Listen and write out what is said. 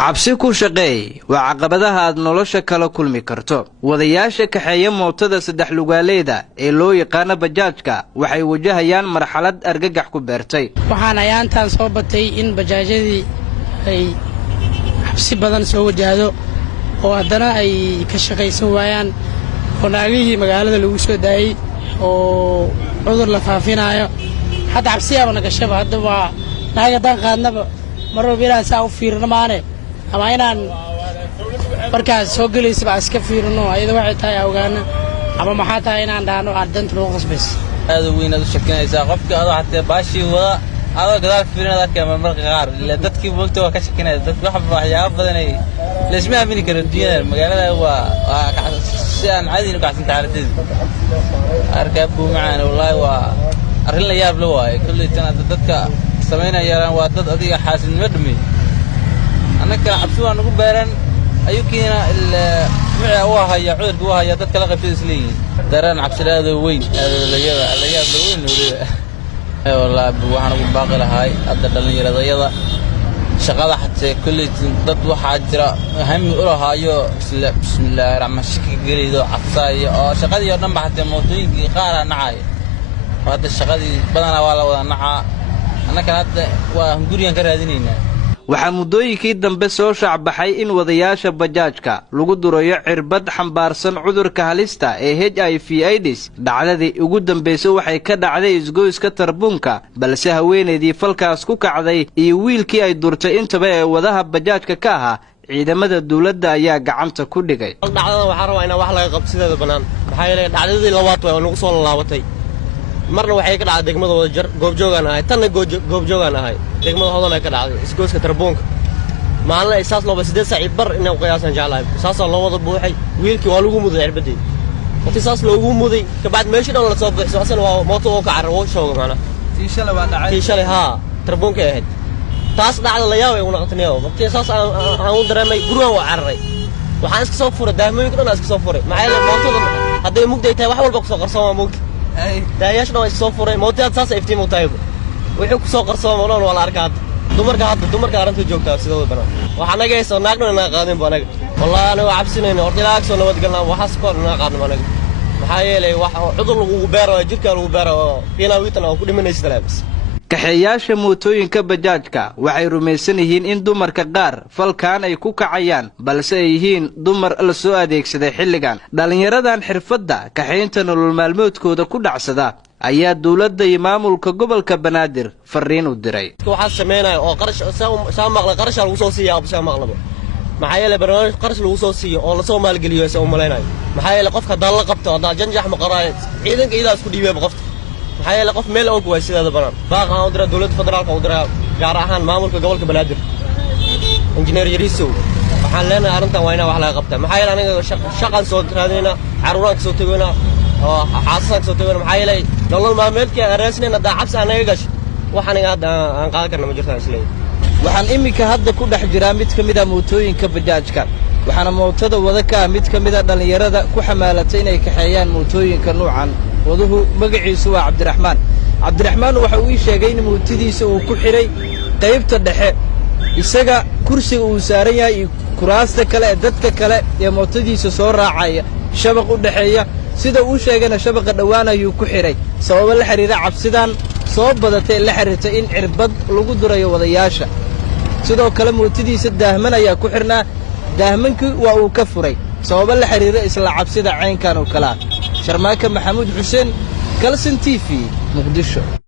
cabsi ku shaqeey waa caqabadaha aad nolosha kala kulmi karto. Wadayaasha kaxeeya mootada saddex lugaaleeda ee loo yaqaan bajaajka waxay wajahayaan marxalad argagax ku beertay. Waxaan ayaantan soo batay in bajaajyadii ay cabsi badan soo wajahdo oo haddana ay ka shaqaysan waayaan oo naagihii magaalada lagu soo daayay oo cudur la faafinayo. Hadda cabsiyaaba naga shaba hadda waa naaga dan qaadnaba marro bilaasa u fiirno maane ama inaan markaas soo galeysaba iska fiirno ayada waxay tahay ogaana ama maxaa tahay inaan dhaano ardanta loo qasbays aad u weyn aad u shakinaysaa qofka aad waxaad baashi wada aad gadaal fiirnada kama marka qaar dadkii bulto waa ka shakinaysaa dad waxyaabo badan ay leesma aamini karo dunyada magaalada waa si aan caadi u kacsan taariikhdeed arkaab buu macaan wallahi waa arrin la yaab leh waay kulli tan dadka sameynayaan waa dad adiga xaasidnimo dhimay anaka cabsi waan ugu beeran ayukiina wixii uu haya cudurku uu haya dadka la qabtay isleeyihiin dareen cabsilaada weyn la yaab weyn wallahi waxaan ugu baaqi lahay hadda dhalinyarada shaqada xatee kulli dad waxa jira hami u lahaayo bismillaahir rahmaanir rahiim gelido cabsaayo oo shaqadii oo dhan ba xatee mootooyinkii qaar nacay hadda shaqadii badana waa la wada nacaa anaka hadda waa gurigan ka raadinayna waxaa muddooyinkii dambe soo shacbaxay in wadayaasha bajaajka lagu durayo cirbad xambaarsan cudurka halista ee HIV/AIDS. dhacdadii ugu dambeysay waxay ka dhacday isgoyska Tarbuunka balse haweeneydii falkaas ku kacday iyo wiilkii ay durtay intaba ee wadaha bajaajka ka ahaa ciidamada dawladda ayaa gacanta ku dhigay. dhacdada waxaa rabaa in wax laga qabsideeda banaan maxaa yeelay dhacdadii labaad way nagu soo laabatay marna waxay ka dhacday degmada Wadajir goobjoogan ahay tanna goobjoogan ahay degmada Hodan ay ka dhacday isgooska Tarbuunka maalin ay saas looba 8 saac bar inay u qiyaasan jeclahay saas loo wada buuxay wiilkii waa lagu muday cirbadii intii saas loogu muday ka baad meeshii dhan la soo bixisay asal waa mooto oo ka carro shooga macna tii shalay haa Tarbuunka ahayd taas dhacda la yaabay una qatniyo waqti saas aan u dareemay guriga waa carray waxaan iska soo furay daahmooyinka dhan iska soo furay maxay la mootada haday mugday tahay wax walba ku soo qarsan waa mugdi daayashna way soo furay mootada saas iftiin u tahay wuxuu ku soo qarsoon wala arkaa dumarka arrinta joogtaa sidoo banaan waxa naga hayso naagna qaadin banaga wallahi aniga cabsinayna ordilaag soo nabad galnaa waxaas koor na qaadin banaga maxaa yeelay wax cudur lagu beero jirka lagu beero ina wiitan oo ku dhimanaysa talaabis kaxeeyaasha mootooyinka bajaajka waxay rumaysan yihiin in dumarka qaar falkaan ay ku kacayaan balse ay yihiin dumar la soo adeegsaday xilligan. dhalinyaradan xirfadda kaxeynta nolol maalmoodkooda ku dhacsada ayaa dawladda iyo maamulka gobolka Banaadir fariin u diray. waxa sameynay oo qarash maqla qarash lagu soo siiyo absha maqlaba maxaa yeelay barnaamij qarash lagu soo siiyo oo la soo maalgeliyo ay soo maleynay maxaa yeelay qofka dal la qabto oo janjax ma qaraay ciidanka idaas ku dhiibay qofka maxaa yeelay qof meel og way sidaada banaan baaq aan u diray dawladda federaalka u diray gaar ahaan maamulka gobolka Banaadir injineer Yariso waxaan leenahay arrintan waa in wax laga qabtaa maxaa yeelay aniga shaqan soo raadinayna caruuraan soo tagayna oo xaasaska soo tagayna maxaa yeelay nolol maalmeedka raasnayna daacabs anaga gash waxaan aan qaadan karna ma jirtaa isleey waxaan imika hadda ku dhex jiraa mid ka mid ah mootooyinka bajaajka waxaana mootada wada ka mid ka mid ah dhalinyarada ku xamaalatay inay kaxeeyaan mootooyinka noocan waduhu magaciisu waa Cabdiraxmaan waxa uu sheegay in mootadiisa uu ku xiray qaybta dhexe isaga kursiga uu saaran yahay kuraasta kale dadka kale ee mootadiisa soo raacaya shabaq u dhaxeeya sida uu sheegana shabaqa dhawaan ayuu ku xiray sabab la xiriira cabsidan soo badatay la xiriirtay in cirbad lagu durayo wadayaasha sidoo kale mootadiisa daahman ayaa ku xirnaa daahmankii waa uu ka furay sabab la xiriira isla cabsida caynkan oo kala Sharmaaka Maxamuud Xuseen Kalson TV Muqdisho.